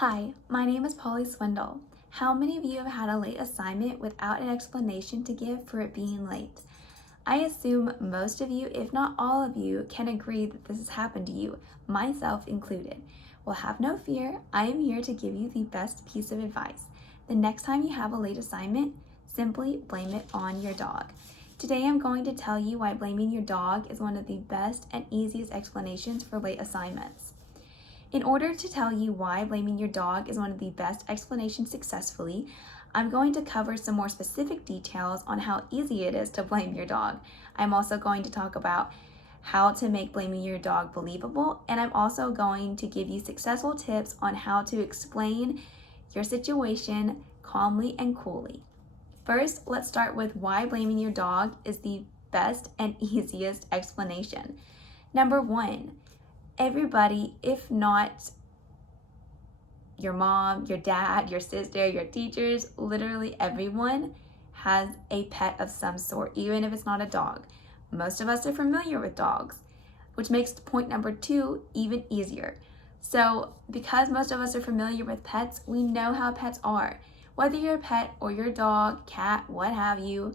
Hi, my name is Polly Swindle. How many of you have had a late assignment without an explanation to give for it being late? I assume most of you, if not all of you, can agree that this has happened to you, myself included. Well, have no fear. I am here to give you the best piece of advice. The next time you have a late assignment, simply blame it on your dog. Today I'm going to tell you why blaming your dog is one of the best and easiest explanations for late assignments. In order to tell you why blaming your dog is one of the best explanations successfully, I'm going to cover some more specific details on how easy it is to blame your dog. I'm also going to talk about how to make blaming your dog believable, and I'm also going to give you successful tips on how to explain your situation calmly and coolly. First, let's start with why blaming your dog is the best and easiest explanation. Number one, everybody, if not your mom, your dad, your sister, your teachers, literally everyone has a pet of some sort, even if it's not a dog. Most of us are familiar with dogs, which makes point number two even easier. So because most of us are familiar with pets, we know how pets are. Whether your pet or your dog, cat, what have you,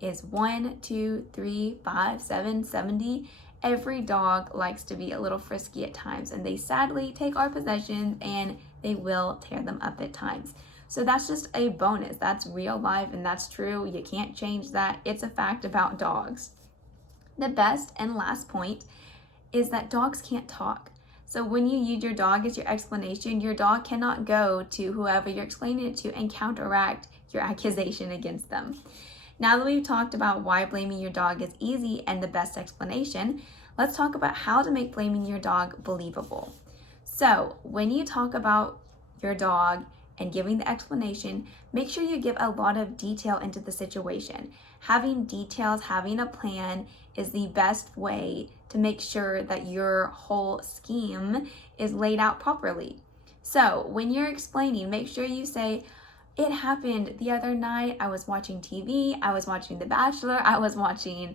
is 1, 2, 3, 5, 7, 70, every dog likes to be a little frisky at times, and they sadly take our possessions and they will tear them up at times. So that's just a bonus. That's real life and that's true. You can't change that. It's a fact about dogs. The best and last point is that dogs can't talk. So when you use your dog as your explanation, your dog cannot go to whoever you're explaining it to and counteract your accusation against them. Now that we've talked about why blaming your dog is easy and the best explanation, let's talk about how to make blaming your dog believable. So when you talk about your dog and giving the explanation, make sure you give a lot of detail into the situation. Having details, having a plan is the best way to make sure that your whole scheme is laid out properly. So when you're explaining, make sure you say, it happened the other night. I was watching TV, I was watching The Bachelor, I was watching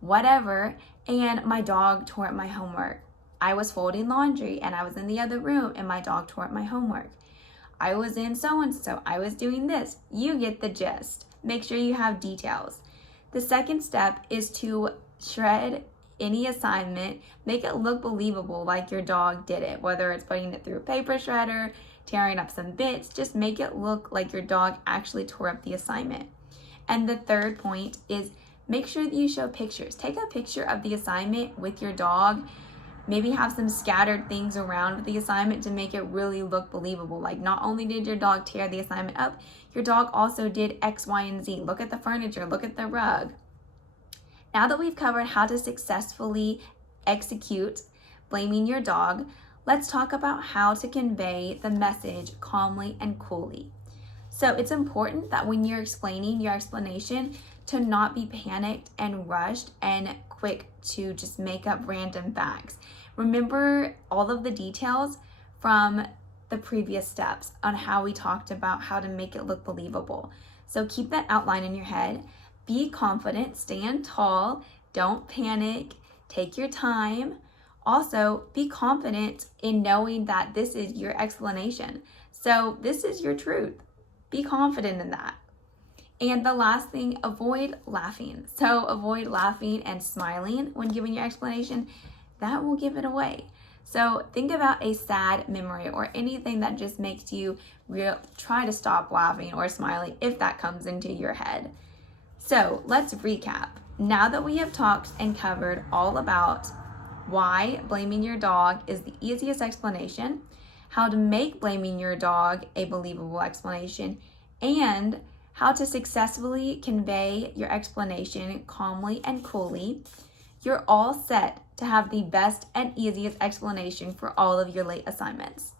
whatever, and my dog tore up my homework. I was folding laundry and I was in the other room and my dog tore up my homework. I was in so-and-so, I was doing this. You get the gist. Make sure you have details. The second step is to shred any assignment, make it look believable like your dog did it, whether it's putting it through a paper shredder, tearing up some bits, just make it look like your dog actually tore up the assignment. And the third point is make sure that you show pictures. Take a picture of the assignment with your dog. Maybe have some scattered things around with the assignment to make it really look believable. Like not only did your dog tear the assignment up, your dog also did X, Y, and Z. Look at the furniture, look at the rug. Now that we've covered how to successfully execute blaming your dog, let's talk about how to convey the message calmly and coolly. So it's important that when you're explaining your explanation to not be panicked and rushed and quick to just make up random facts. Remember all of the details from the previous steps on how we talked about how to make it look believable. So keep that outline in your head. Be confident, stand tall, don't panic, take your time. Also, be confident in knowing that this is your explanation. So this is your truth. Be confident in that. And the last thing, avoid laughing. So avoid laughing and smiling when giving your explanation. That will give it away. So think about a sad memory or anything that just makes you try to stop laughing or smiling if that comes into your head. So let's recap. Now that we have talked and covered all about why blaming your dog is the easiest explanation, how to make blaming your dog a believable explanation, and how to successfully convey your explanation calmly and coolly, you're all set to have the best and easiest explanation for all of your late assignments.